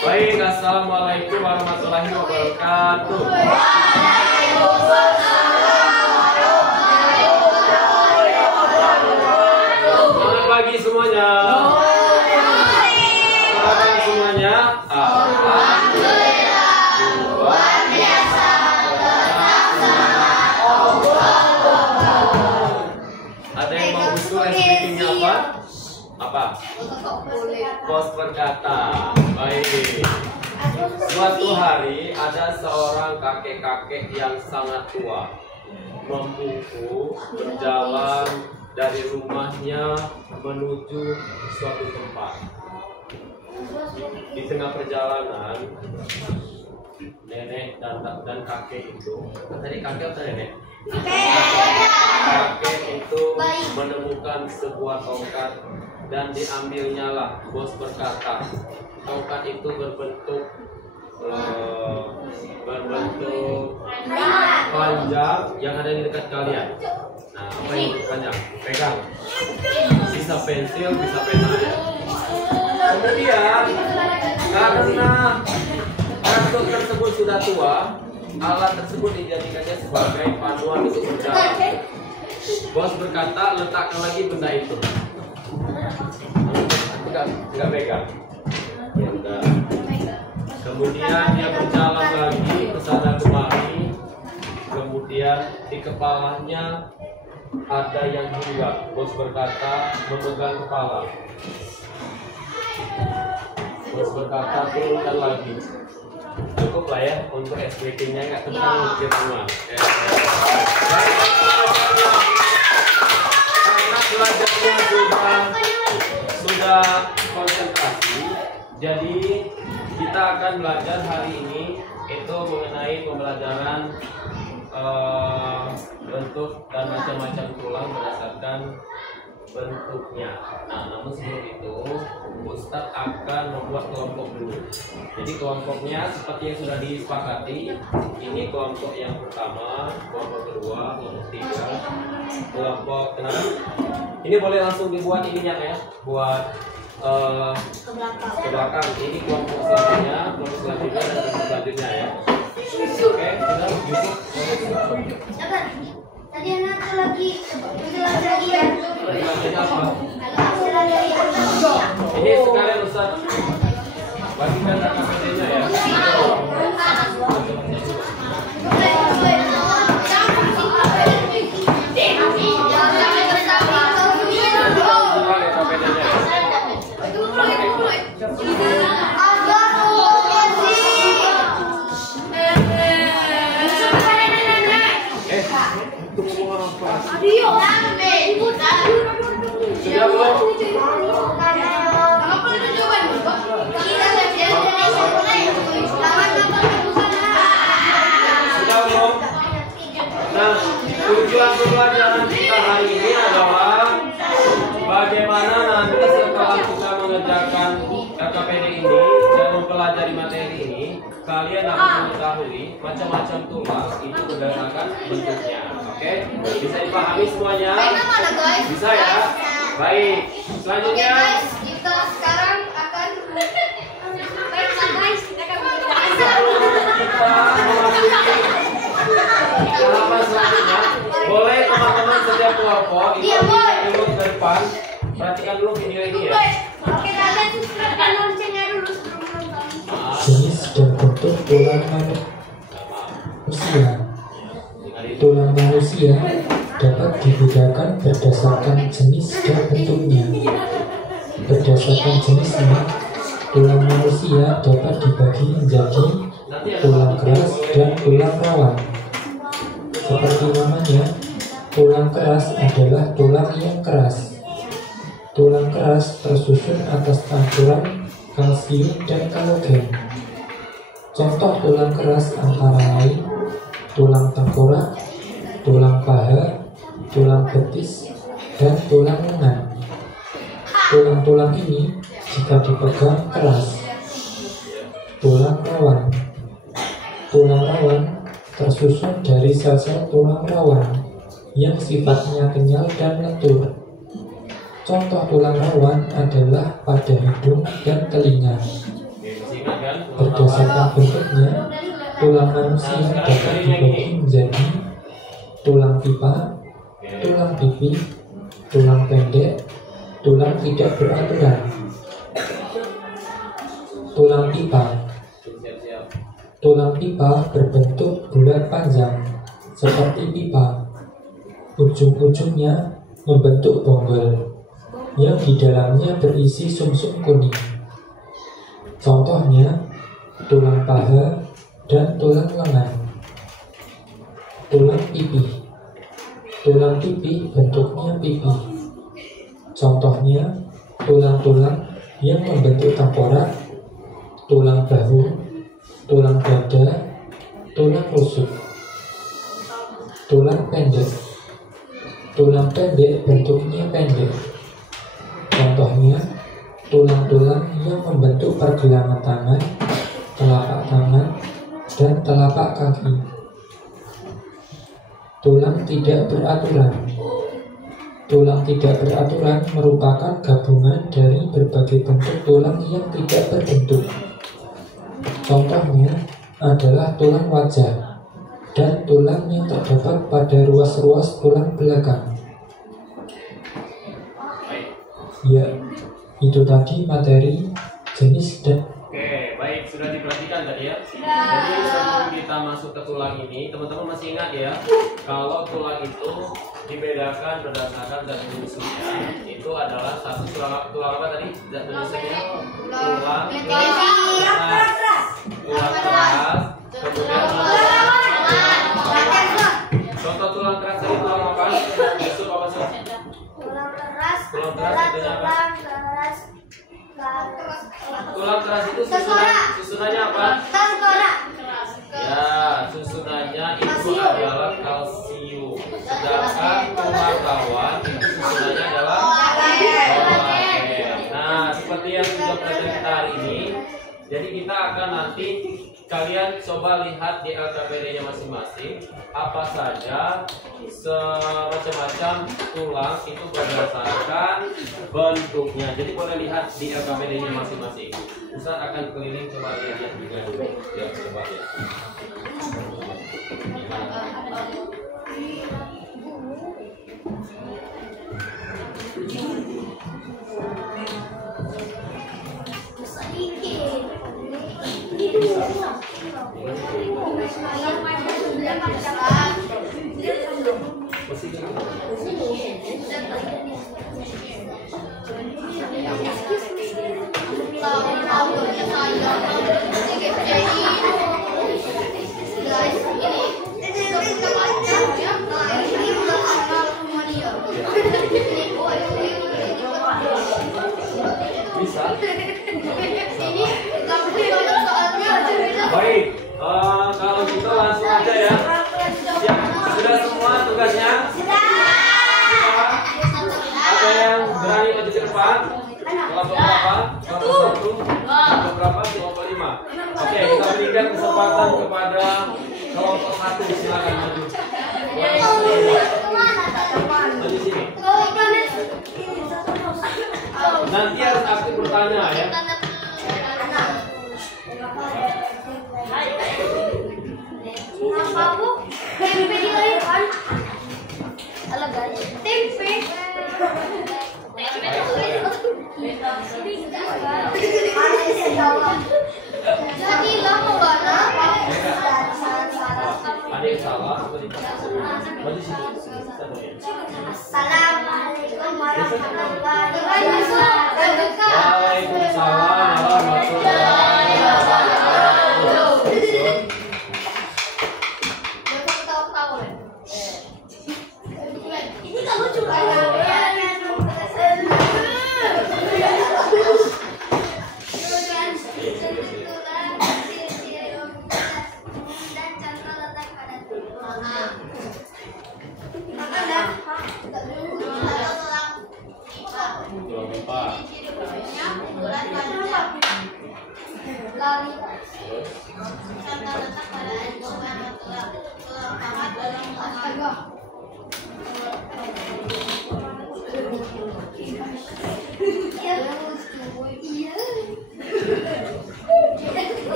Baik, assalamualaikum warahmatullahi wabarakatuh. Selamat pagi semuanya. Selamat semuanya. Alhamdulillah. Luar biasa. Ada yang mau usul speakingnya apa? Apa? Bos berkata. Baik. Suatu hari ada seorang kakek-kakek yang sangat tua membungkuk berjalan dari rumahnya menuju suatu tempat. Di tengah perjalanan, nenek dan kakek itu, tadi kakek atau nenek? Kakek itu menemukan sebuah tongkat dan diambilnya lah. Bos berkata, tongkat itu berbentuk panjang yang ada di dekat kalian. Nah, apa yang panjang? Pegang. Bisa pensil, bisa pena ya. Kemudian karena kartu tersebut sudah tua, alat tersebut dijadikannya sebagai panduan untuk berjalan. Bos berkata, letakkan lagi benda itu. Enggak pegang. Ya udah. Kemudian dia berjalan lagi ke sana kemari. Kemudian di kepalanya ada yang hinggap. Bos berkata, memegang kepala. Bos berkata, turunkan lagi. Cukup lah ya untuk SPT-nya, nggak tentang mungkin semua. Karena belajarnya sudah konsentrasi, jadi kita akan belajar hari ini itu mengenai pembelajaran bentuk dan macam-macam tulang berdasarkan bentuknya. Nah, namun sebelum itu Ustadz akan membuat kelompok dulu. Jadi kelompoknya seperti yang sudah disepakati. Ini kelompok yang pertama, kelompok kedua, kelompok tiga, kelompok enam. Ini boleh langsung dibuat ininya ya, buat ke belakang. Ini kelompok selanjutnya, kelompok selanjutnya dan kelompok selanjutnya ya. Oke, sudah cukup. Tadi anak lagi menjelaskan ya. Ini sekalian Ustaz bagikan KPD-nya ya. Sudah belum? Sudah belum? Nah, tujuan pembelajaran kita hari ini adalah bagaimana nanti setelah kita mengerjakan KKPD ini dan mempelajari materi ini, kalian dapat mengetahui macam-macam tulang itu berdasarkan bentuknya. Oke? Bisa dipahami semuanya? Bisa ya? Baik. Selanjutnya kita sekarang akan kita memasuki tahapan selanjutnya. Boleh teman-teman setiap kelompok itu dulu ke depan. Perhatikan dulu video ini ya. Oke, kalian subscribe loncengnya dulu sebelum nonton. Jenis dan bentuk tulang manusia. Tulang manusia dapat dibedakan berdasarkan jenis dan bentuknya. Berdasarkan jenisnya, tulang manusia dapat dibagi menjadi tulang keras dan tulang rawan. Seperti namanya, tulang keras adalah tulang yang keras. Tulang keras tersusun atas campuran kalsium dan kolagen. Contoh tulang keras antara lain tulang tengkorak, tulang paha, tulang betis, dan tulang lengan. Tulang-tulang ini jika dipegang keras. Tulang rawan. Tulang rawan tersusun dari sel-sel tulang rawan yang sifatnya kenyal dan lentur. Contoh tulang rawan adalah pada hidung dan telinga. Masih ingat kan? Berikutnya, tulang manusia dapat dibagi menjadi tulang pipa, tulang pipi, tulang pendek, tulang tidak beraturan. Tulang pipa. Tulang pipa berbentuk bulat panjang seperti pipa. Ujung-ujungnya membentuk bonggol yang di dalamnya berisi sumsum kuning. Contohnya tulang paha dan tulang lengan. Tulang pipi. Tulang pipi bentuknya pipi. Contohnya tulang-tulang yang membentuk tengkorak, tulang bahu, tulang dada, tulang rusuk. Tulang pendek. Tulang pendek bentuknya pendek. Contohnya tulang-tulang yang membentuk pergelangan tangan, telapak tangan, dan telapak kaki. Tulang tidak beraturan. Tulang tidak beraturan merupakan gabungan dari berbagai bentuk tulang yang tidak berbentuk. Contohnya adalah tulang wajah dan tulang yang terdapat pada ruas-ruas tulang belakang. Ya, itu tadi materi jenis dan... Oke, baik, sudah diperhatikan tadi ya. Jadi sebelum kita masuk ke tulang ini, teman-teman masih ingat ya, kalau tulang itu dibedakan berdasarkan zat penyusunnya. Itu adalah satu tulang apa tadi? Zat penyusunnya tulang keras, kemudian contoh tulang keras tadi tulang apa? Yusuf apa sih? Tulang keras itu apa? Tulang keras itu susunannya apa? Ya, susunannya itu adalah kalsium. Sedangkan tulang rawan susunannya adalah kolagen. Nah, seperti yang sudah pernah kita hari ini, jadi kita akan nanti kalian coba lihat di LKPD-nya masing-masing apa saja semacam tulang itu berdasarkan bentuknya. Jadi boleh lihat di LKPD-nya masing-masing. Ustaz akan keliling coba lihat juga dulu. Ya, coba lihat. Bisa. Baik, kalau gitu langsung aja ya. Siap, sudah semua tugasnya? Ada yang berani maju ke depan? Kelompok berapa? Kelompok 1, kelompok berapa? Kelompok 5. Oke, kita berikan kesempatan kepada kelompok 1. Silakan maju. Maju sini. Nanti harus aktif bertanya ya. Apa bu? Tempe dilahirkan. Halo guys. Tempe. Jadi lama warna. Ada yang salah? Maju sini. Assalamualaikum warahmatullahi wabarakatuh. Waalaikumsalam warahmatullahi wabarakatuh. Ini kan lucu kan?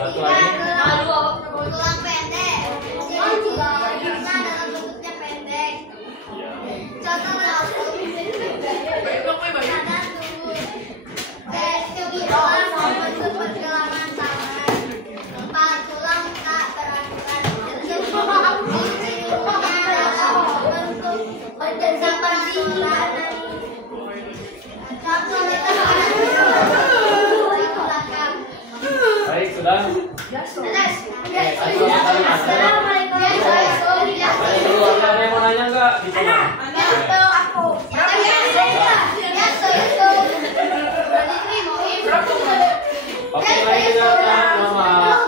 Satu lagi. Tulang pendek. Tulang kita dalam bentuknya pendek. Contoh tulang membentuk pergelangan tangan. Empat tulang tak beraturan bentuk peraturan. Contoh itu Baik, sudah. Ada yang mau nanya nggak? Di tengah. Oke, lagi dengan Mama.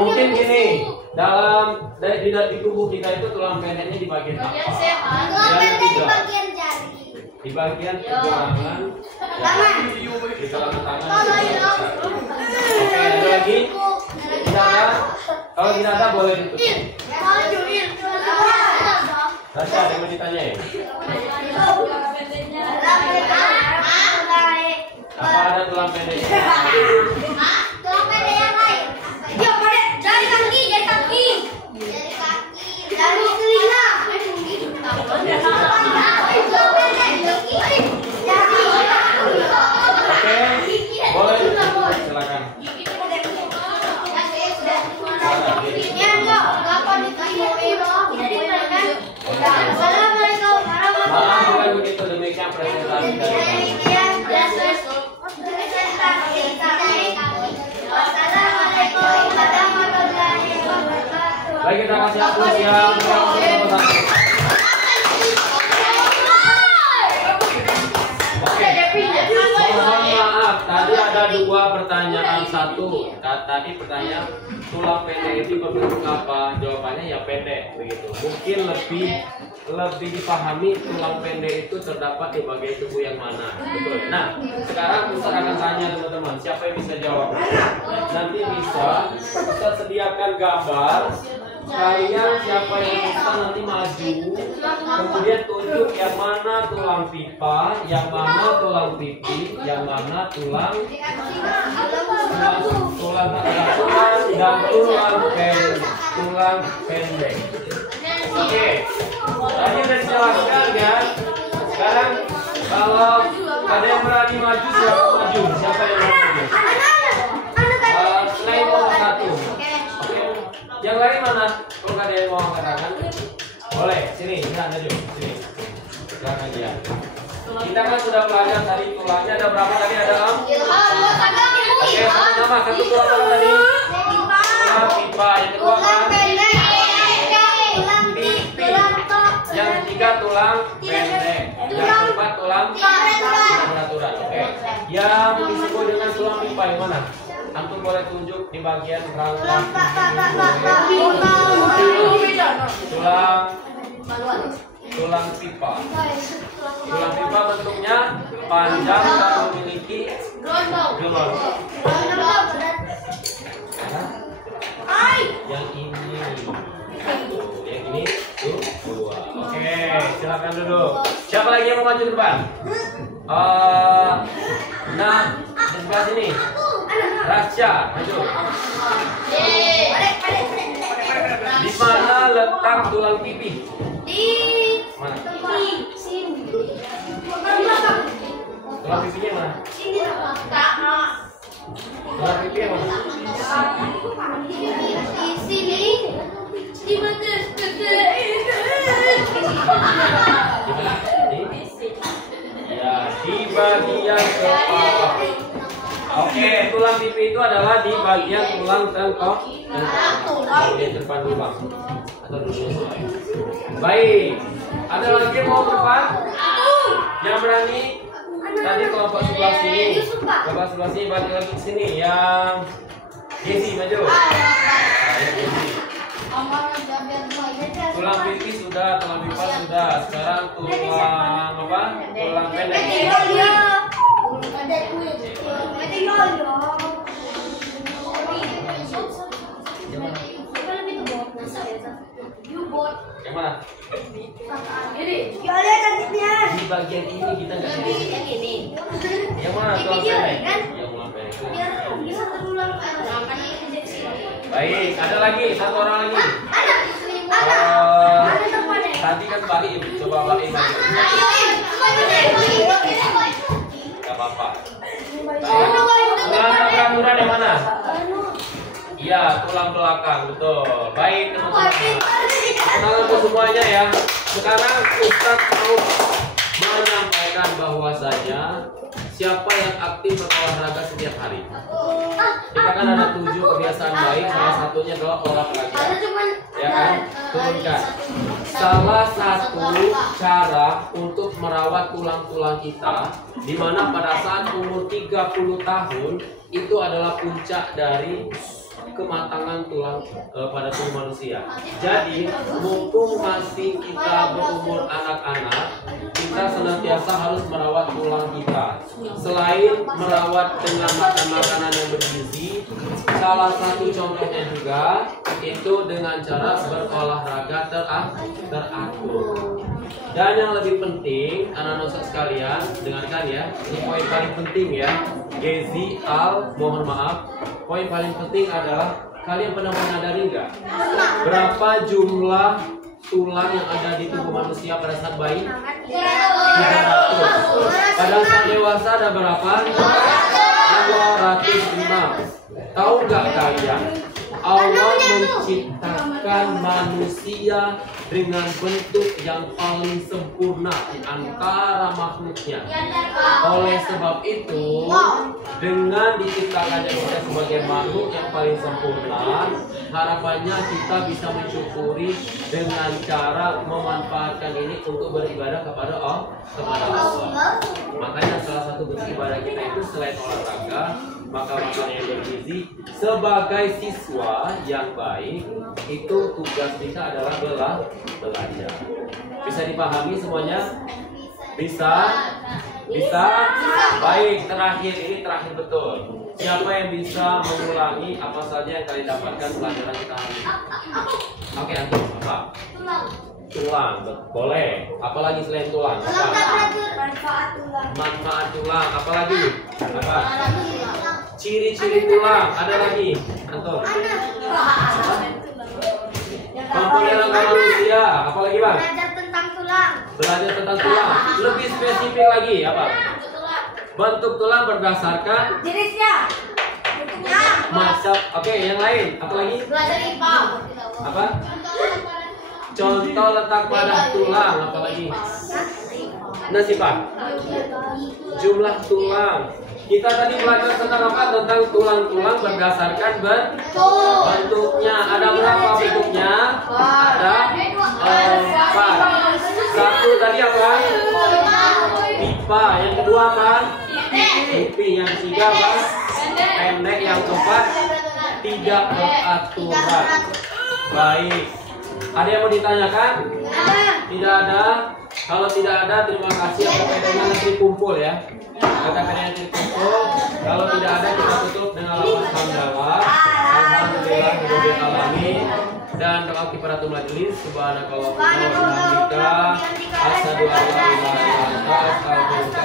Mungkin gini, di tubuh kita itu tulang pendeknya di bagian apa? Yang ketiga, di bagian pergelangan, di tangan. Oke, ada lagi? Tidak ada? Kalau tidak ada boleh ditutup. Rasha, ada yang mau ditanyain? Apa ada tulang pendeknya? Tulang pendek yang lain. Ya, pendek dari kaki, dari kaki. Dari telinga. Oke, boleh silakan. Assalamualaikum Maaf, bukan begitu, demikian presentasi dari kami. Baik, kita kasih aplaus yang mohon maaf, tadi ada dua pertanyaan. Satu, tadi pertanyaan tulang pendek itu berbentuk apa? Jawabannya ya pendek begitu. Mungkin lebih dipahami tulang pendek itu terdapat di bagian tubuh yang mana. Betul. Nah, sekarang Ustaz akan tanya teman-teman, siapa yang bisa jawab? Nanti bisa Ustaz sediakan gambar. Kalian siapa yang bisa nanti maju, kemudian tunjuk yang mana tulang pipa, yang mana tulang pipi, yang mana tulang dan tulang pendek. Oke, tadi udah dijelaskan kan? Sekarang kalau ada yang berani maju, siapa maju? Siapa yang mau maju? Selain nomor satu. Yang lain mana? Kalau ada yang mau angkat tangan, boleh. Sini, maju. Sini. Silakan dia. Kita kan sudah belajar tadi tulangnya ada berapa tadi? Ada 6. Oke, sama-sama. Satu tulang apa tadi? Tulang pipa. Yang kedua apa? Pipi. Yang ketiga tulang pendek. Yang keempat tulang peraturan. Oke. Yang disebut dengan tulang pipa yang mana? Antum boleh tunjuk di bagian rangka tulang pipa. Tulang pipa bentuknya panjang dan memiliki gelondong. Yang ini tuh dua. Oke, silakan duduk. Siapa lagi yang mau maju ke depan? Nah, di sebelah sini. Rasya, maju. Di mana letak tulang pipi? Di Mana? sini. Tulang pipinya mana? Sini. Tulang pipi yang mana? Di sini. Di mana? Ya, di bagian kepala. Oke, tulang pipi itu adalah di bagian tulang tengkok. Bagian depan lubang. Baik. Ada lagi yang mau ke depan? Yang berani? Tadi kelompok sebelah sini. Kelompok sebelah sini balik lagi ke sini. Yang Jesse maju. Yang Jesse. Tulang pipi sudah, tulang pipa sudah. Sekarang tulang apa? Tulang pendek. Yang mana? Di bagian ini kita nggak ini. Yang mana tulang pendek? Yang tulang pendek. Baik, ada lagi satu orang lagi. Tadi kan balik, coba balik lagi. Gak apa-apa. Tulang belakang yang mana? Iya, tulang belakang, betul. Baik, teman-teman. Tenang untuk semuanya ya. Sekarang Ustadz mau menyampaikan bahwasanya siapa yang aktif berolahraga setiap hari. Kita kan ada 7 kebiasaan baik, salah satunya adalah olahraga. Ya kan? Turunkan. Salah satu cara untuk merawat tulang-tulang kita, di mana pada saat umur 30 tahun itu adalah puncak dari kematangan tulang pada tubuh manusia. Jadi mumpung masih kita berumur anak-anak, kita senantiasa harus merawat tulang kita. Selain merawat dengan makan makanan yang bergizi, salah satu contohnya juga itu dengan cara berolahraga teratur. Dan yang lebih penting, anak-anak sekalian, dengarkan ya, ini poin paling penting ya. Gezi, Al, mohon maaf. Poin paling penting adalah kalian pernah menyadari nggak berapa jumlah tulang yang ada di tubuh manusia pada saat bayi? 300. Pada saat dewasa ada berapa? 205. Tahu nggak kalian? Allah menciptakan manusia dengan bentuk yang paling sempurna di antara makhluknya. Oleh sebab itu, dengan diciptakannya kita sebagai makhluk yang paling sempurna, harapannya kita bisa mensyukuri dengan cara memanfaatkan ini untuk beribadah kepada Allah. Makanya salah satu bentuk ibadah kita itu selain olahraga, maka makanan yang bergizi. Sebagai siswa yang baik, itu tugas kita adalah belajar. Bisa dipahami semuanya? Bisa? Bisa? Baik, terakhir ini terakhir betul. Siapa yang bisa mengulangi apa saja yang kalian dapatkan pelajaran kita hari ini? Oke, antum apa? Tulang, boleh. Apalagi selain tulang? Manfaat tulang. Apalagi? Apa? Ciri-ciri tulang. Ada lagi? Antum? Komponen manusia. Apalagi bang? Belajar tentang tulang. Belajar tentang tulang. Lebih spesifik lagi apa? Bentuk tulang berdasarkan jenisnya. macam. Oke, yang lain. Apalagi? Belajar IPA. Apa? Contoh letak pada tulang. Apalagi? Nasibah. Jumlah tulang. Kita tadi belajar tentang apa? Tentang tulang-tulang berdasarkan bentuknya. Ada berapa bentuknya? Ada 4. Satu tadi apa? Pipa. Yang kedua apa? Pipi. Yang ketiga apa? Pendek. Yang keempat tidak beraturan. Baik. Ada yang mau ditanyakan? Tidak ada. Kalau tidak ada, terima kasih. Apa bedanya nanti kumpul ya? Katakan yang dikumpul. Kalau tidak ada, kita tutup dengan lafaz hamdalah. Alhamdulillah alamin. Dan doa kifaratul majelis. Subhanakallahumma wa bihamdika asyhadu an la ilaha illa anta astaghfiruka